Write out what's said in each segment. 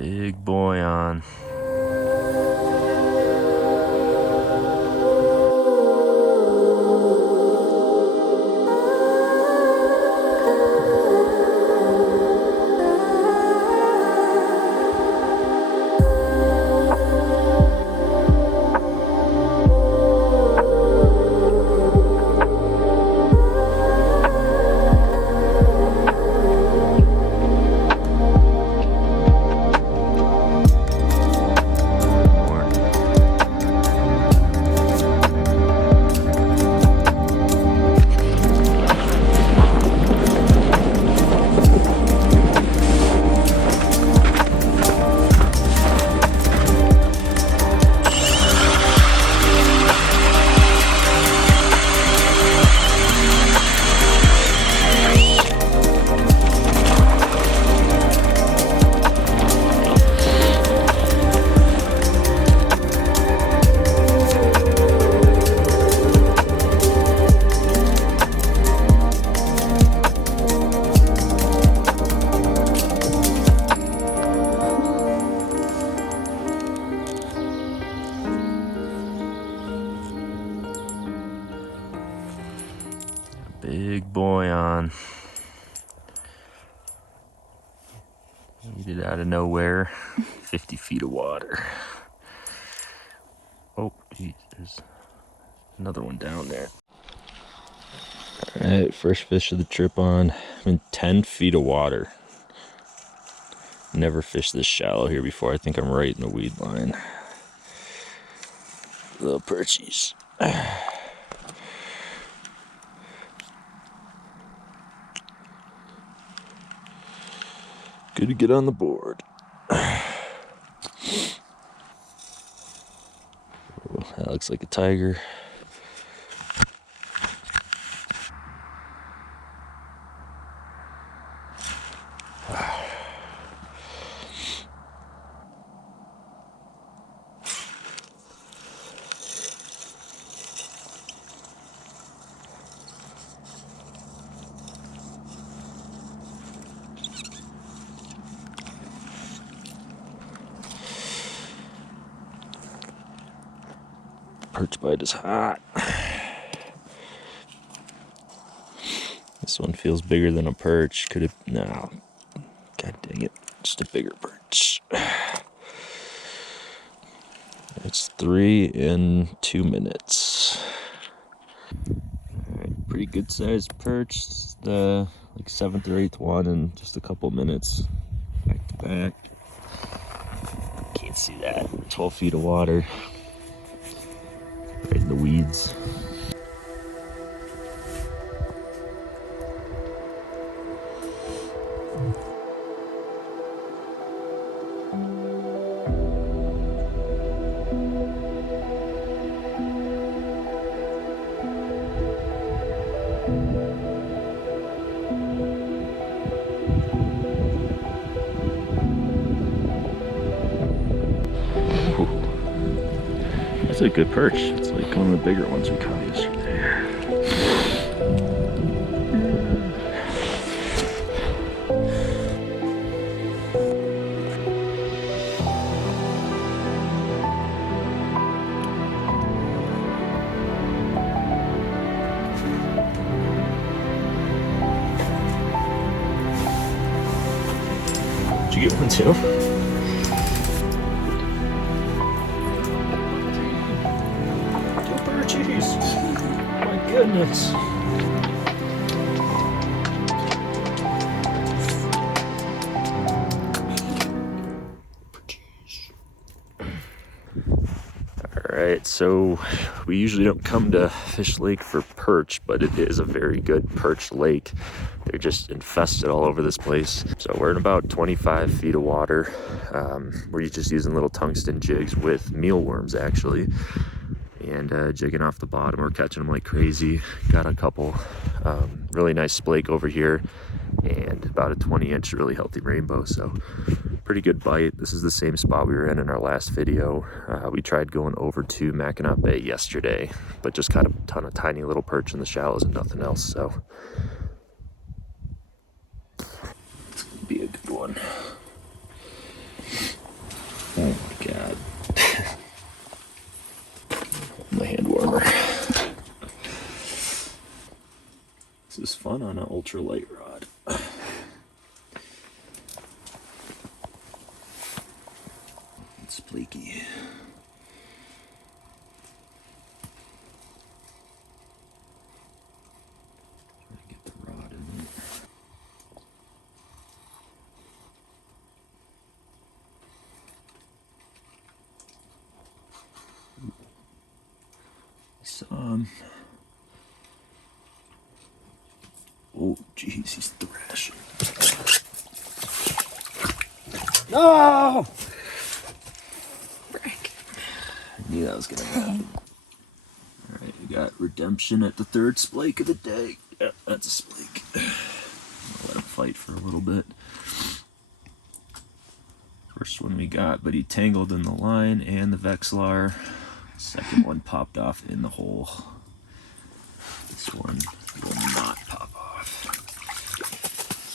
Big boy on. Big boy on. Eat it out of nowhere. 50 feet of water. Oh, geez, there's another one down there. All right, first fish of the trip on. I'm in 10 feet of water. Never fished this shallow here before. I think I'm right in the weed line. Little perchies. Good to get on the board. Oh, that looks like a tiger. Perch bite is hot. This one feels bigger than a perch. Could it? No. God dang it. Just a bigger perch. It's 3 in 2 minutes. Alright, pretty good sized perch. The like 7th or 8th one in just a couple minutes. Back to back. Can't see that. 12 feet of water. Right in the weeds. That's a good perch. It's like one of the bigger ones we caught yesterday. Did you get one too? My goodness. Alright, so we usually don't come to Fish Lake for perch, but it is a very good perch lake. They're just infested all over this place. So we're in about 25 feet of water. We're just using little tungsten jigs with mealworms actually. And jigging off the bottom. We're catching them like crazy. Got a couple really nice splake over here and about a 20-inch really healthy rainbow, so pretty good bite. This is the same spot we were in our last video. We tried going over to Mackinaw Bay yesterday, but just caught a ton of tiny little perch in the shallows and nothing else, so it's gonna be a good one. Oh my god. My hand warmer. This is fun on an ultralight rod. It's splaky. Trying to get the rod in there. Some. Oh, jeez, he's thrashing. No! Frick. I knew that was gonna happen. Alright, we got redemption at the third splake of the day. Yep, that's a splake. I'll let him fight for a little bit. First one we got, but he tangled in the line and the Vexlar. Second one popped off in the hole. This one will not pop off.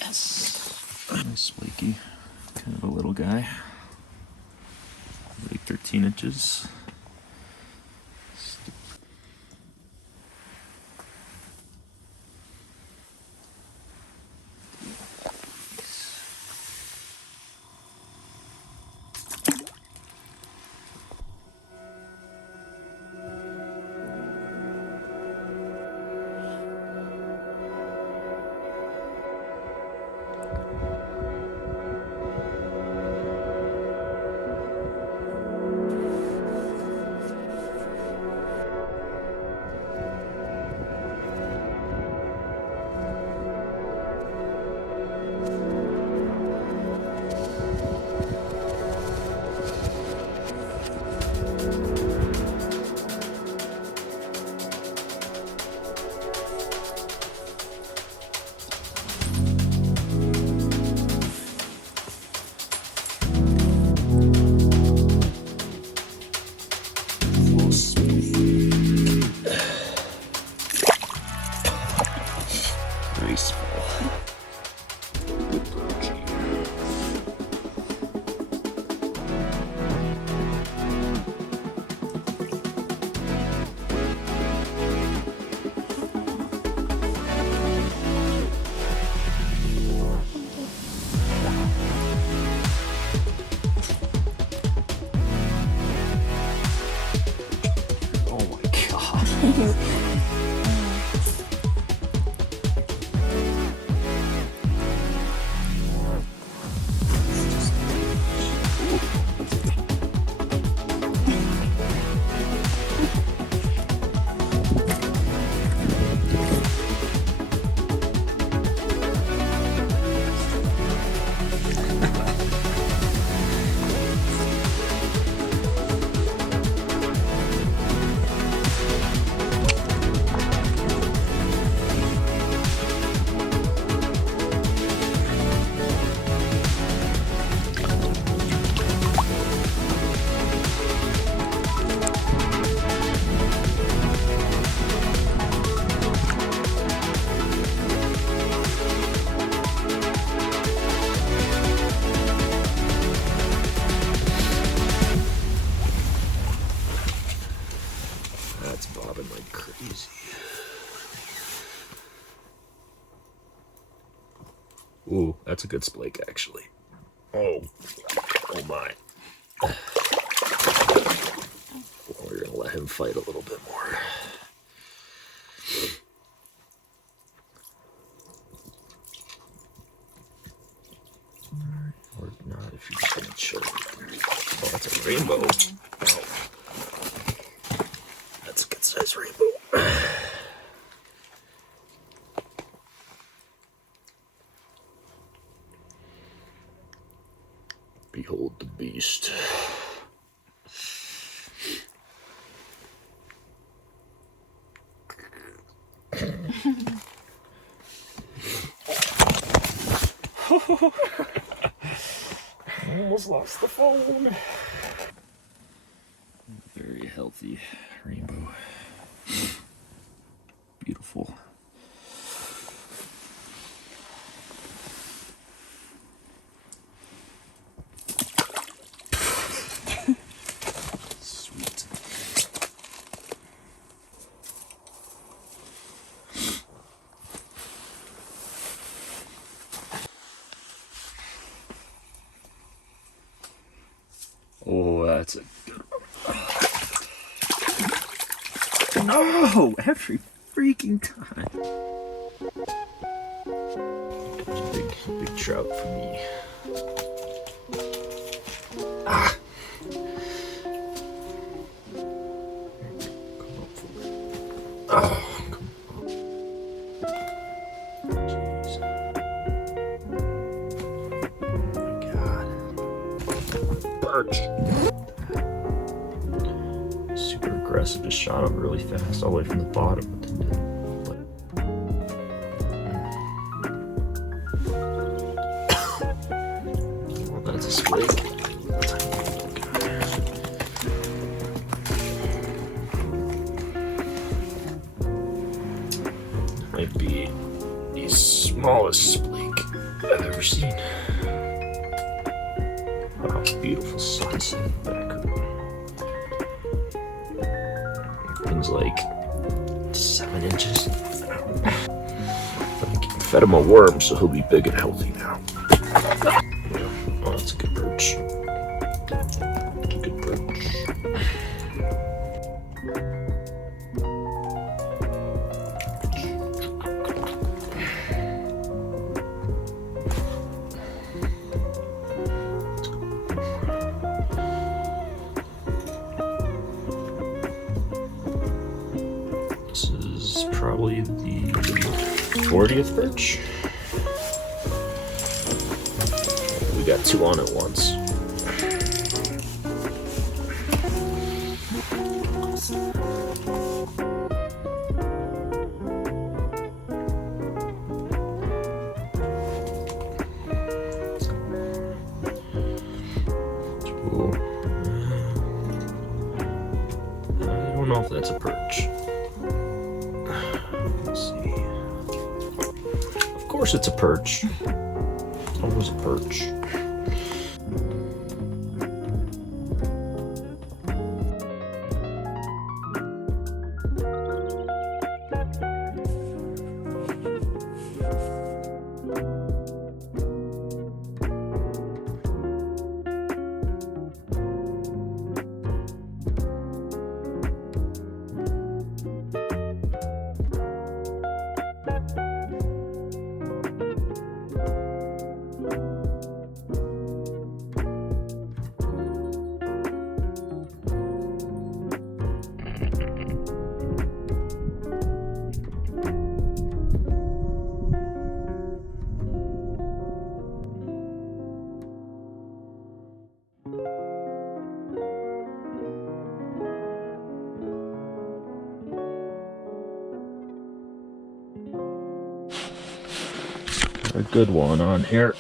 Yes. Nice splaky. Kind of a little guy. Like 13 inches. That's bobbing like crazy. Ooh, that's a good splake actually. Oh, oh my. We're gonna let him fight a little bit more. Or not if you're just gonna chill. Oh, that's a rainbow. Oh. That's a good size rainbow. Behold the beast. Almost lost the phone. Very healthy rainbow. Beautiful. that's a good one. No, every freaking time. Big trout for me. Ah. Oh, come on. Jeez. Oh my God. Perch. Super aggressive, just shot up really fast all the way from the bottom. Well, that's a splake. Might be the smallest splake I've ever seen. Wow, beautiful sunset background. Things like 7 inches. I fed him a worm, so he'll be big and healthy now. Oh, that's a good perch. That's a good perch. This is probably the 40th perch. We got 2 on at once. I don't know if that's a perch. Let's see. Of course it's a perch. It's always a perch. A good one on here.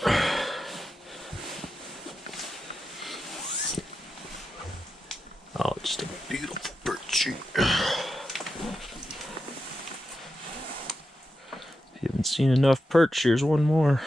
Oh, just a beautiful perch. If you haven't seen enough perch, here's one more.